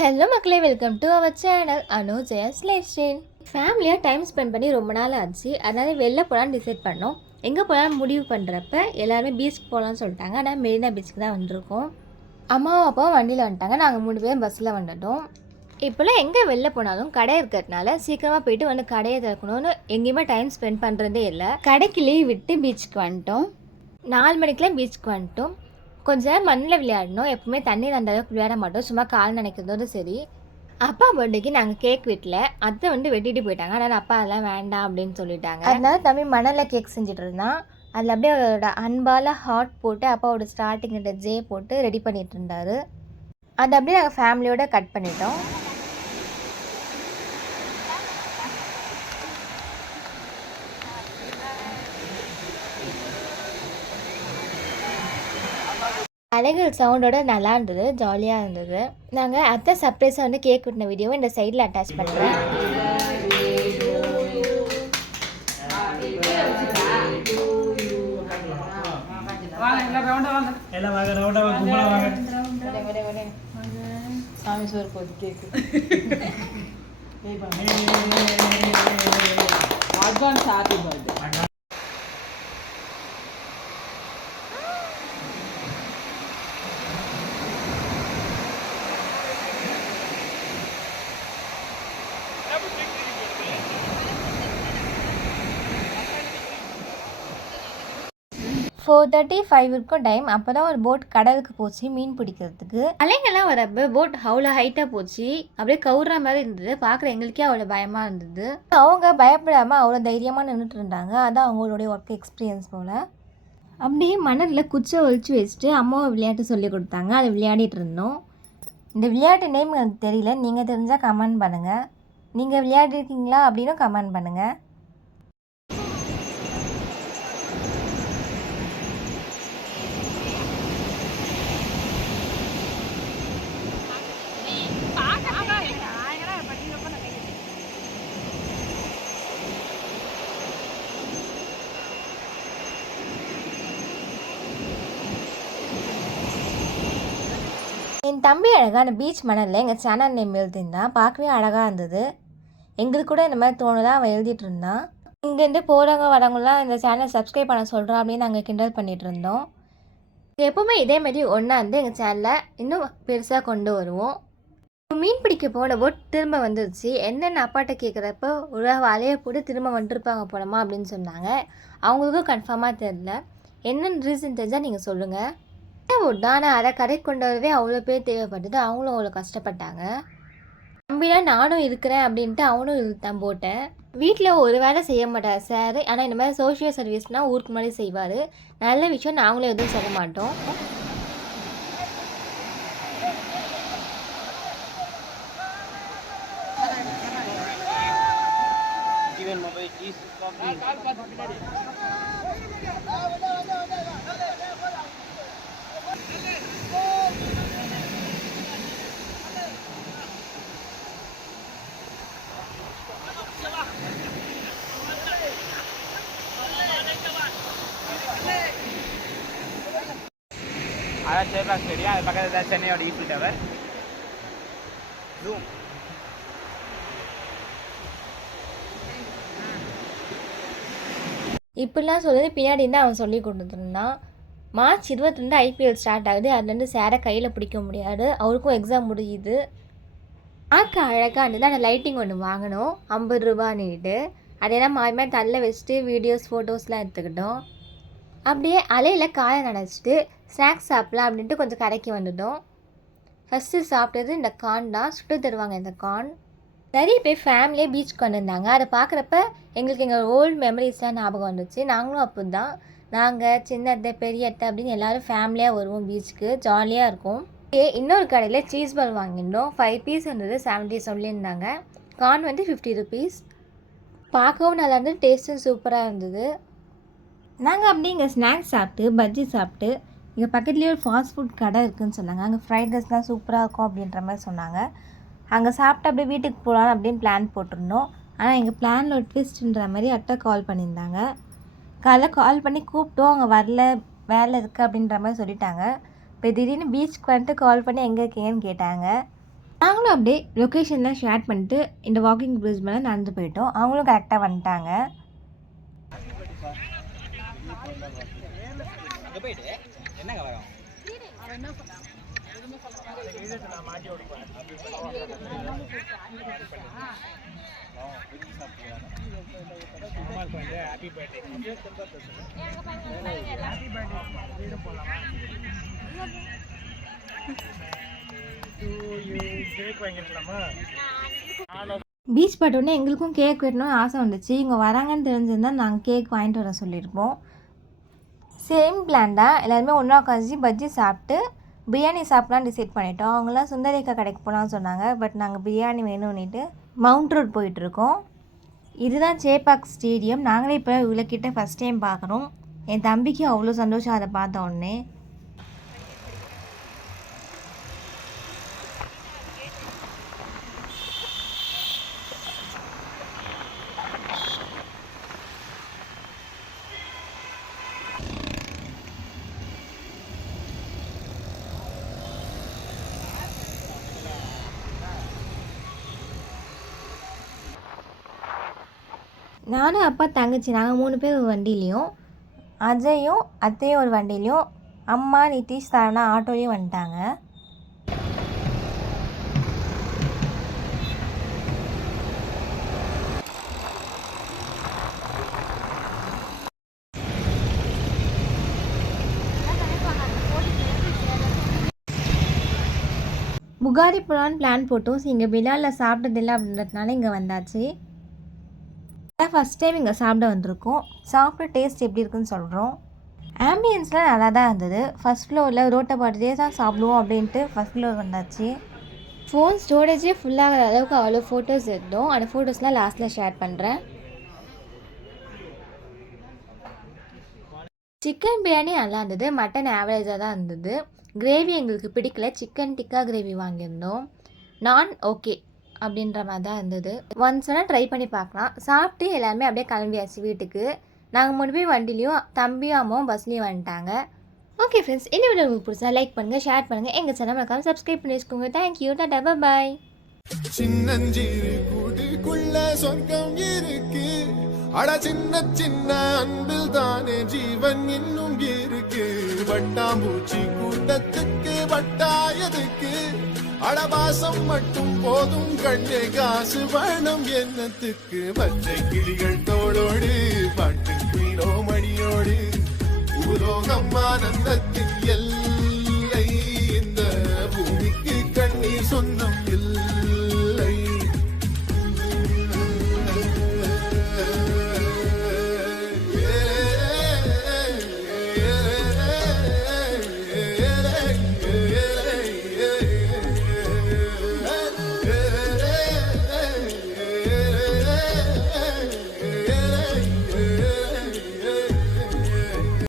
Hello மக்களே, welcome to our channel Anu Jayas life style. ஃபேமிலியாக time spend பண்ணி ரொம்ப நாள் ஆச்சு. அதனால் வெளில போகலான்னு டிசைட் பண்ணோம். எங்கே போகலான்னு முடிவு பண்ணுறப்ப எல்லாருமே பீச்சுக்கு போகலான்னு சொல்லிட்டாங்க. ஆனால் மெரினா பீச்சுக்கு தான் வந்திருக்கோம். அம்மாவும் அப்பாவும் வண்டியில் வந்துட்டாங்க. நாங்கள் 3 பேரும் பஸ்ஸில் வந்துட்டோம். இப்போலாம் எங்கே வெளில போனாலும் கடை இருக்கிறதுனால சீக்கிரமாக போயிட்டு வந்து கடையை திறக்கணும்னு எங்கேயுமே டைம் ஸ்பெண்ட் பண்ணுறதே இல்லை. கடைக்கு லீவ் விட்டு பீச்சுக்கு வந்துட்டோம். 4 மணிக்கெலாம் பீச்சுக்கு வந்துட்டோம். கொஞ்ச நேரம் மண்ணில் விளையாடணும். எப்பவுமே தண்ணீர் அந்த அளவுக்கு விளையாட மாட்டோம். சும்மா கால் நினைக்கிறதோடு சரி. அப்பா பர்த்டேக்கு நாங்கள் கேக் வீட்டில் அத்தை வெட்டிட்டு போயிட்டாங்க. அதனால் அப்பா அதெல்லாம் வேண்டாம் அப்படின்னு சொல்லிட்டாங்க. அதனால தம்பி மணலில் கேக் செஞ்சுட்டு இருந்தான். அதில் அப்படியே அவரோட அன்பால் ஹார்ட் போட்டு அப்பாவோட ஸ்டார்டிங்கிட்ட ஜே போட்டு ரெடி பண்ணிட்டு இருந்தார். அதை அப்படியே நாங்கள் ஃபேமிலியோடு கட் பண்ணிட்டோம். அலைகள் சவுண்டோட நல்லா இருந்தது, ஜாலியாக இருந்தது. நாங்கள் அத்தை சர்ப்ரைஸாக கேக் வெட்டின வீடியோவை இந்த சைடில் அட்டாச் பண்ணுறேன். சாமி சோறு போது கேக்கு அட்வான்ஸ் ஹாப்பி பர்த்டே. ஃபோர் 4:35 இருக்கும் டைம். அப்போ தான் ஒரு போட் கடலுக்கு போச்சு மீன் பிடிக்கிறதுக்கு. அலைங்கெல்லாம் வரப்போ போட் அவ்வளோ ஹைட்டாக போச்சு. அப்படியே கவுற மாதிரி இருந்தது. பார்க்குற எங்களுக்கே அவ்வளோ பயமாக இருந்தது. அவங்க பயப்படாமல் அவ்வளோ தைரியமாக நின்றுட்டு இருந்தாங்க. அதான் அவங்களுடைய ஒர்க் எக்ஸ்பீரியன்ஸ் போல். அப்படியே மணலில் குச்சை ஒழிச்சு வச்சுட்டு அம்மாவை விளையாட்டு சொல்லி கொடுத்தாங்க. அதை விளையாடிட்டு இருந்தோம். இந்த விளையாட்டு நேம் எனக்கு தெரியல. நீங்கள் தெரிஞ்சால் கமெண்ட் பண்ணுங்கள். நீங்கள் விளையாடிருக்கீங்களா அப்படின்னு கமெண்ட் பண்ணுங்கள். என் தம்பி அழகான பீச் மணலில் எங்கள் சேனல் நேம் எழுதியிருந்தான். பார்க்கவே அழகாக இருந்தது. எங்களுக்கு கூட இந்த மாதிரி தோணுதான் அவன் எழுதிட்டு இருந்தான். இங்கேருந்து போகிறவங்க வரவங்களாம் இந்த சேனலை சப்ஸ்கிரைப் பண்ண சொல்கிறோம் அப்படின்னு நாங்கள் கிண்டல் பண்ணிகிட்டு இருந்தோம். எப்போவுமே இதேமாதிரி ஒன்றா வந்து எங்கள் சேனலை இன்னும் பெருசாக கொண்டு வருவோம். மீன் பிடிக்க போன போட் திரும்ப வந்துருச்சு. என்னென்ன அப்பாட்ட கேட்குறப்போ ஒரு வலையை போட்டு திரும்ப வந்துருப்பாங்க போலமா அப்படின்னு சொன்னாங்க. அவங்களுக்கும் கன்ஃபார்மாக தெரில. என்னென்ன ரீசன் தெரிஞ்சால் நீங்கள் சொல்லுங்கள். போட் தான், ஆனால் அதை கடைக்கு கொண்டு வரவே அவ்வளோ பேர் தேவைப்பட்டது. அவங்களும் அவ்வளோ கஷ்டப்பட்டாங்க. தம்பினா நானும் இருக்கிறேன் அப்படின்ட்டு அவனும் இழுத்தான் போட்டேன். வீட்டில் ஒரு வேலை செய்ய மாட்டார் சார். ஆனால் இந்த மாதிரி சோஷியல் சர்வீஸ்னால் ஊருக்கு முன்னாடி செய்வார். நல்ல விஷயம், நாங்களும் எதுவும் சொல்ல மாட்டோம். அதான் சேப்பாக் ஸ்டேடியம். அது பக்கத்தில் தான் சென்னையோட ஈஃபில் டவர். ஜூம் இப்படிலாம் சொல்லுறது பின்னாடி இருந்தால் அவன் சொல்லி கொடுத்துருந்தான். மார்ச் 22 IPL ஸ்டார்ட் ஆகுது. அதுலேருந்து சேரை கையில் பிடிக்க முடியாது. அவருக்கும் எக்ஸாம் முடியுது. பார்க்க அழகாக இருந்தது. அந்த லைட்டிங் ஒன்று வாங்கினோம் 50 ரூபான்னுட்டு. அதையெல்லாம் மாறி மாறி தள்ள வச்சுட்டு வீடியோஸ் ஃபோட்டோஸ்லாம் எடுத்துக்கிட்டோம். அப்படியே அலையில் காலை நினச்சிட்டு ஸ்நாக்ஸ் சாப்பிட்லாம் அப்படின்ட்டு கொஞ்சம் கடைக்கு வந்துட்டோம். ஃபஸ்ட்டு சாப்பிட்டது இந்த கார்ன் தான். சுட்டு தருவாங்க இந்த கார்ன். நிறைய பேர் ஃபேமிலியே பீச்சுக்கு வந்திருந்தாங்க. அதை பார்க்குறப்ப எங்களுக்கு எங்கள் ஓல்டு மெமரிஸ்லாம் ஞாபகம் வந்துச்சு. நாங்களும் அப்போ தான் நாங்கள் சின்ன அத்தை பெரிய அத்தை அப்படின்னு எல்லோரும் ஃபேமிலியாக வருவோம் பீச்சுக்கு. ஜாலியாக இருக்கும். இன்னொரு கடையில் சீஸ் பால் வாங்கியிருந்தோம். 5 பீஸ் இருந்தது, 70 சொல்லியிருந்தாங்க. Corn 50 rupees. பார்க்கவும் நல்லா இருந்தது, டேஸ்ட்டும் சூப்பராக இருந்தது. நாங்கள் அப்படியே இங்கே ஸ்நாக்ஸ் சாப்பிட்டு பஜ்ஜி சாப்பிட்டு இங்கே பக்கத்துலேயே ஒரு ஃபாஸ்ட் ஃபுட் கடை இருக்குதுன்னு சொன்னாங்க. அங்கே ஃப்ரைட் ரைஸ்லாம் சூப்பராக இருக்கும் அப்படின்ற மாதிரி சொன்னாங்க. அங்கே சாப்பிட்டு அப்படியே வீட்டுக்கு போகலாம் அப்படின்னு பிளான் போட்டிருந்தோம். ஆனால் எங்கள் பிளானில் ஒரு ட்விஸ்ட்ன்ற மாதிரி அட்டை கால் பண்ணியிருந்தாங்க. காலைல கால் பண்ணி கூப்பிட்டோம். அவங்க வரல, வேலை இருக்குது அப்படின்ற மாதிரி சொல்லிட்டாங்க. இப்போ திடீர்னு பீச்சுக்கு வந்துட்டு கால் பண்ணி எங்கே இருக்கீங்கன்னு கேட்டாங்க. நாங்களும் அப்படியே லொக்கேஷன்லாம் ஷேர் பண்ணிட்டு இந்த வாக்கிங் பிரிட்ஜ் மேலே நடந்து போயிட்டோம். அவங்களும் கரெக்டாக வந்துட்டாங்க. பீச் பார்த்தோன்னே எங்களுக்கும் கேக் வெட்டணும்னு ஆசை வந்துச்சு. இவங்க வராங்கன்னு தெரிஞ்சிருந்தால் நாங்கள் கேக் வாங்கிட்டு வர சொல்லியிருப்போம். சேம் பிளான் தான். எல்லாருமே ஒன்றா உட்காந்து பஜ்ஜி சாப்பிட்டு பிரியாணி சாப்பிட்லான்னு டிசைட் பண்ணிட்டோம். அவங்களாம் சுந்தரேக்கா கடைக்கு போகலான்னு சொன்னாங்க. பட் நாங்கள் பிரியாணி வேணும்னுட்டு மவுண்ட் ரோட் போயிட்டுருக்கோம். இதுதான் சேப்பாக் ஸ்டேடியம். நாங்களே இப்போ இவ்வளோ கிட்ட ஃபஸ்ட் டைம் பார்க்குறோம். என் தம்பிக்கு அவ்வளோ சந்தோஷம் அதை பார்த்த உடனே. நானும் அப்பா தங்கச்சி நாங்கள் 3 பேர் ஒரு வண்டியிலையும், அஜயும் அத்தையும் ஒரு வண்டியிலையும், அம்மா நிதிஷ் சரவணா ஆட்டோலையும் வந்துட்டாங்க. புகாரி போகலான்னு பிளான் போட்டோம். இங்கே பிலாலில் சாப்பிட்டதில்லை அப்படின்றதுனால இங்கே வந்தாச்சு. ஃபஸ்ட் டைம் இங்கே சாப்பிட வந்திருக்கோம். சாப்பிட்ட டேஸ்ட் எப்படி இருக்குன்னு சொல்கிறோம். ஆம்பியன்ஸ்லாம் நல்லா தான் இருந்தது. ஃபஸ்ட் ஃப்ளோரில் ரோட்டை பார்த்துட்டே தான் சாப்பிடுவோம் அப்படின்ட்டு ஃபஸ்ட் ஃப்ளோர் வந்தாச்சு. ஃபோன் ஸ்டோரேஜே ஃபுல்லாகிற அளவுக்கு அவ்வளோ ஃபோட்டோஸ் எடுத்தோம். அந்த ஃபோட்டோஸ்லாம் லாஸ்ட்டில் ஷேர் பண்ணுறேன். சிக்கன் பிரியாணி நல்லா இருந்தது. மட்டன் ஆவரேஜாக தான் இருந்தது. கிரேவி எங்களுக்கு பிடிக்கல. சிக்கன் டிக்கா கிரேவி வாங்கியிருந்தோம். நான் ஓகே அப்படின்ற மாதிரி தான் இருந்தது. ஒன்ஸ் வேணால் ட்ரை பண்ணி பார்க்கலாம். சாப்பிட்டு எல்லாருமே அப்படியே கிளம்பியாச்சு வீட்டுக்கு. நாங்கள் 3 பேர் வண்டிலையும் தம்பியும் அம்மாவும் பஸ்லேயும் வந்துட்டாங்க. ஓகே ஃப்ரெண்ட்ஸ், இந்த வீடியோ உங்களுக்கு பிடிச்சா லைக் பண்ணுங்கள், ஷேர் பண்ணுங்கள், எங்கள் சேனல் மறக்காம சப்ஸ்கிரைப் பண்ணி வச்சுக்கோங்க. தேங்க்யூ, டாடா, பாய். சின்னஞ்சிறு கூட்டுக்குள்ள சொர்க்கம் இருக்கு. அட சின்ன சின்ன அன்பில் தானே ஜீவன் இன்னும் இருக்கு. வட்டாம்பூச்சி கூட்டத்துக்கு வட்டாயதுக்கு அடபாசம் மட்டும் போதும் கண்ணே, காசு வேணும் என்னத்துக்கு. பச்சை கிளிகள் தோளோடு பாட்டு குயிலோ மணியோடு உலோகம் ஆனந்தத்தின் எல்லை. இந்த பூமிக்கு கண்ணீர் சொந்தம்